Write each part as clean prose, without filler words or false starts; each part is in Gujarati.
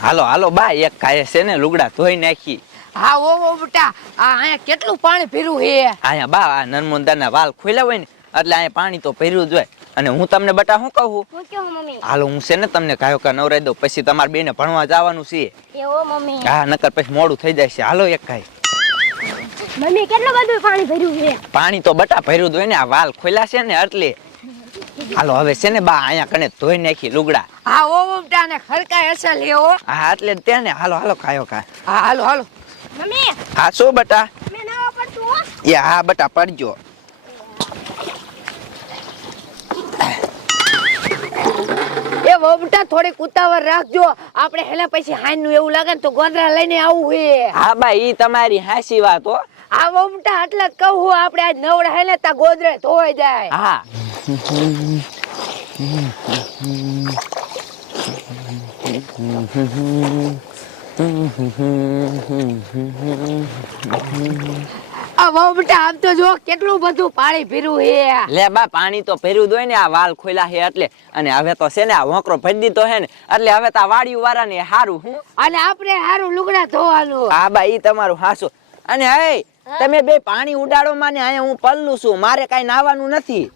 હાલો હાલો બા એક કાય છે ને લુગડા ધોઈ નાખી. હા ઓ બેટા આ અહીંયા કેટલું પાણી ભર્યું હે. અહીંયા બા આ નર્મદાના વાલ ખોલ્યા હોય ને એટલે અહીંયા પાણી તો ભર્યું જ હોય. અને હું તમને બટા શું કહું? હું કેવું મમ્મી? હાલો હું છે ને તમને કાયો કા નવરાઈ દઉં પછી તમારે બેને ભણવા જવાનું છે. એવો મમ્મી. હા નકર પછી મોડું થઈ જાય છે. હાલો એક કાય. મમ્મી કેટલું બધું પાણી ભર્યું છે. પાણી તો બટા ભર્યું જ હોય ને આ વાલ ખોલ્યા છે ને એટલે. હાલો હવે છે ને બા અહીંયા કને ધોઈ નાખી લુગડા. હા ઓ બેટા ને ખરકાય હશે લેવો. હા એટલે ત્યાં ને હાલો હાલો કાયો કા. હા હાલો હાલો. મમ્મી હા શું બટા? મેં નાવા પડતું હો. એ હા બટા પડજો. એ વો બેટા થોડીક ઉતાવળ રાખજો. આપણે હેલા પછી હાઈન નું એવું લાગે ને તો ગોદરા લઈને આવું હે. હા બા ઈ તમારી હાસી વાત હો. આ વો બેટા એટલે જ કહું આપણે આજ નવડા હેલે તા ગોદરે ધોઈ જાય. હા આ વો બેટા આમ તો જો કેટલું બધું પાણી ભર્યું હે. લે બા પાણી તો ભર્યું જ હોય ને આ વાલ ખોલ્યા છે એટલે. અને હવે તો છે ને આ હોંકરો ભરી દીધો છે ને એટલે હવે તો આ વાડિયું વાળા ને હારું હું. અને આપણે હારું લુગડા ધોવાનું. હા બા ઈ તમારું હાસું. અને હે તમે બે પાણી ઉડાડો માં ને અહીંયા હું પલ્લું છું. મારે કઈ નાવાનું નથી.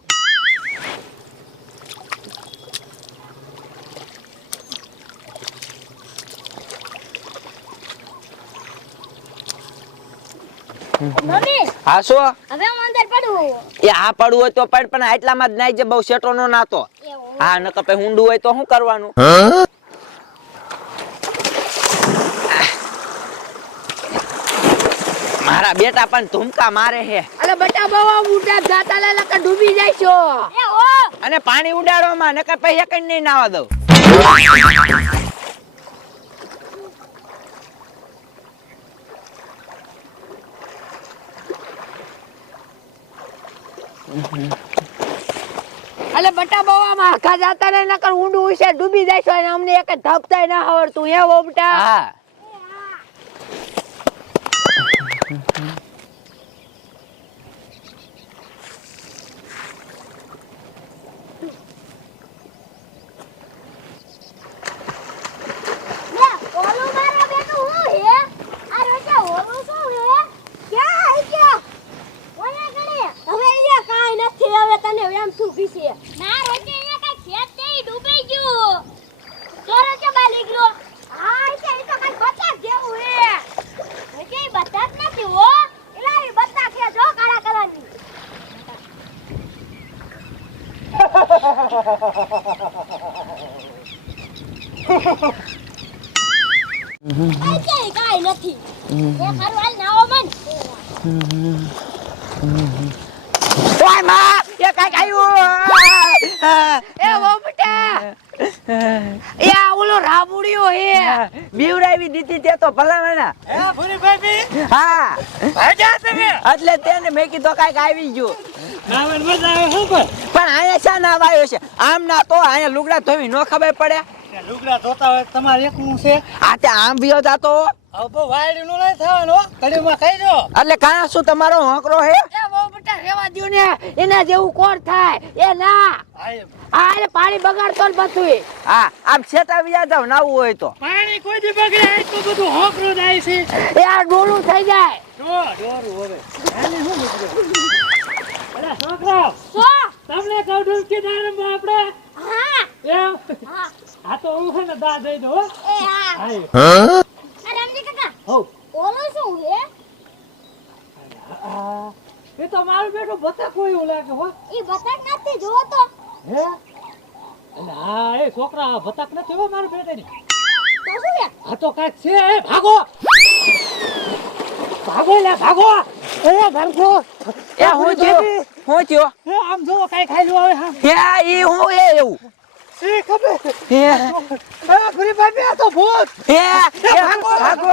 મમ્મી હા શું? હવે હું અંદર પડું. એ આ પડવું હોય તો પડ પણ આટલામાં જ નાઈ જે બહુ શેટો નો નાતો. એવું. હા નકર પછી ઊંડું હોય તો શું કરવાનું? મારા બેટા પણ ધુમકા મારે છે. અલે બેટા બાવા ઉડા જાતા લે લકા ડૂબી જાય છો. એ ઓ અને પાણી ઉડાડો માં નકર પછી એક જ નહીં નાવા દઉં. અલે બેટા બાવા માં આખા જાતા લે નકર ઊંડું છે ડૂબી જાય છો. અને અમને એક ધપતાય ના આવડતું હે વો બેટા. હા લે ઓલું મારા બેટું હું હે. આ રોજા ઓલું શું હે? ક્યાં આઈ ગયો? ઓયા ગણે. હવે અહીંયા કાઈ નથી. હવે તને એમ શું પીસે? ના રોજે અહીંયા કઈ ખેત નહીં ડૂબી ગયું. ચોરો કે બાલી ગયો. હા ઈ તો કઈ બતાક જેવું હે. રોજે બતાક નથી હો. એલા ઈ બતાક હે જો કાળા કલરની. આઈ કાઈ નથી. એ ખારું હાલ નાવો મન. ઓય માં એ કાઈ આવ્યું. એ વો બેટા એ આ ઓલો રાબુડિયો હે. બીવરાવી દીધી તે તો ભલામણા. હે ભૂરી ભાભી હા ભાગ્યા તમે એટલે તેને મેં કીધું કાંઈક આવી ગયું. નાવન મજા આવે શું પર પણ અહીંયા શા ના આવ્યો છે? આમ ના તો અહીંયા લુગડા ધોવી ન ખબર પડે. લુગડા ધોતા હોય તમારે એકનું છે આ તે આમ વિયો જાતો હવે બહુ વાયડી નું નહીં થવાનું હો. ઘડીમાં ખાઈ જો એટલે કાં શું તમારો હોંકરો હે? એ વો બેટા રેવા દ્યો ને. એના જેવું કોણ થાય? એ ના. આય આ રે પાણી બગાડતો ને બધુંય. હા આમ છેટા વિયા જાવ નાવું હોય તો. પાણી કોઈ દી બગડે એટલું બધું હોકરું જાય છે એ આ ડોલું થઈ જાય. ડોરું હવે આને શું નીકળ્યો અલા છોકરા સો તમને કહું ડૂબકી દાડમાં આપણે હા એમ હા આ તો હું છે ને દા દઈ દો હો. એ હા આય અરે રમજી કાકા હો ઓલું શું હે? આ એ તો મારું બેટું બતા કોઈ એવું લાગે હો. ઈ બતાક નથી જો તો. હે અને હા એ છોકરા બતાક નથી હો મારું બેટાની. તો શું હે? આ તો કાંઈક છે એ ભાગો ભાગો લે ભાગો એ ભાગો એ હું થયો? હું થયો? એ આમ જો કાંઈ ખાઈ આવે હા હે ઈ હું એ એવું. એ ખબર હે એ ભૂરી ભાભી આ તો ભૂત હે ભાગો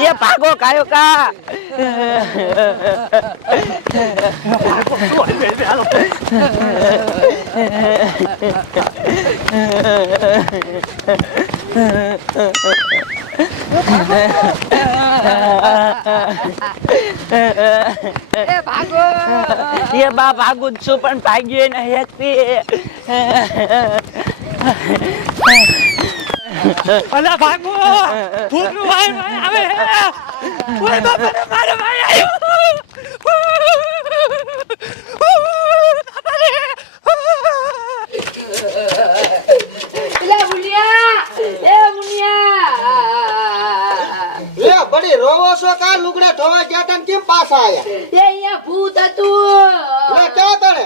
એ ભાગો કાયો કા. એ ભાગો એ બા ભાગું જ છું પણ ભાગ્યો ને હેતી અલા ભાગો ભૂતનું ભાઈ આવે ઓય બાપા મારો ભાઈ આવ્યો એલા મુનિયા એ મુનિયા લે બડી રોવો છો કા લુગડા ધોવા ગયા તા ને કેમ પાછા આયા એ અહીંયા ભૂત હતું લે ક્યાં તણે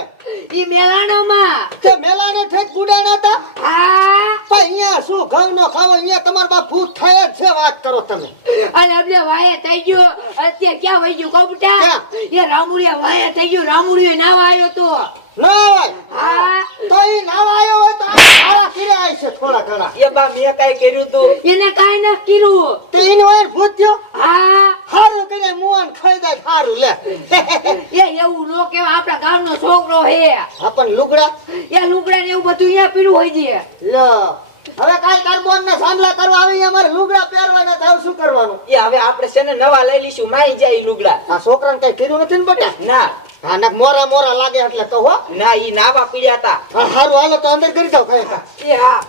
ઈ મેલાણોમાં તે મેલાને ઠેક ગુડાણા તા હા પણ અહીંયા શું ઘઉં નો ખાવો અહીંયા તમાર બા ભૂત થાય જ છે વાત કરો તમે અને અબલે વાયા થઈ ગયો અત્યારે ક્યાં વઈ ગયું કોબટા ક્યાં? એ રામુડિયા વાયા થઈ ગયું રામુડિયો નાવા આવ્યો તો ના હોય હા તો ઈ નાવા આવ્યો હોય તો આરા કિરે આઈ છે થોડા ઘણા એ બા મેં કઈ કર્યું તું એને કાઈ ન કીધું તે ઈનો હોય ભૂત થયો હા હારું કરીને મુવાન ખાઈ જાય હારું લે એ એવું નો કેવા આપણા ગામનો છોકરો હે આપણ લુગડા એ લુગડા ને એવું બધું અહીંયા પીડું હોય છે લ્યો હવે કાલ કાર્બોન ને સાંભળા કરવા આવી અમારે લુગડા પહેરવાના થાવ શું કરવાનું એ હવે આપણે છે ને નવા લઈ લઈશું માઈ જાય ઈ લુગડા આ છોકરાને કઈ કર્યું નથી ને બટા ના હા નક મોરા મોરા લાગે એટલે તો હો ના ઈ નાવા પીડ્યા હતા હારું હાલો તો અંદર કરી દો કઈ એ હા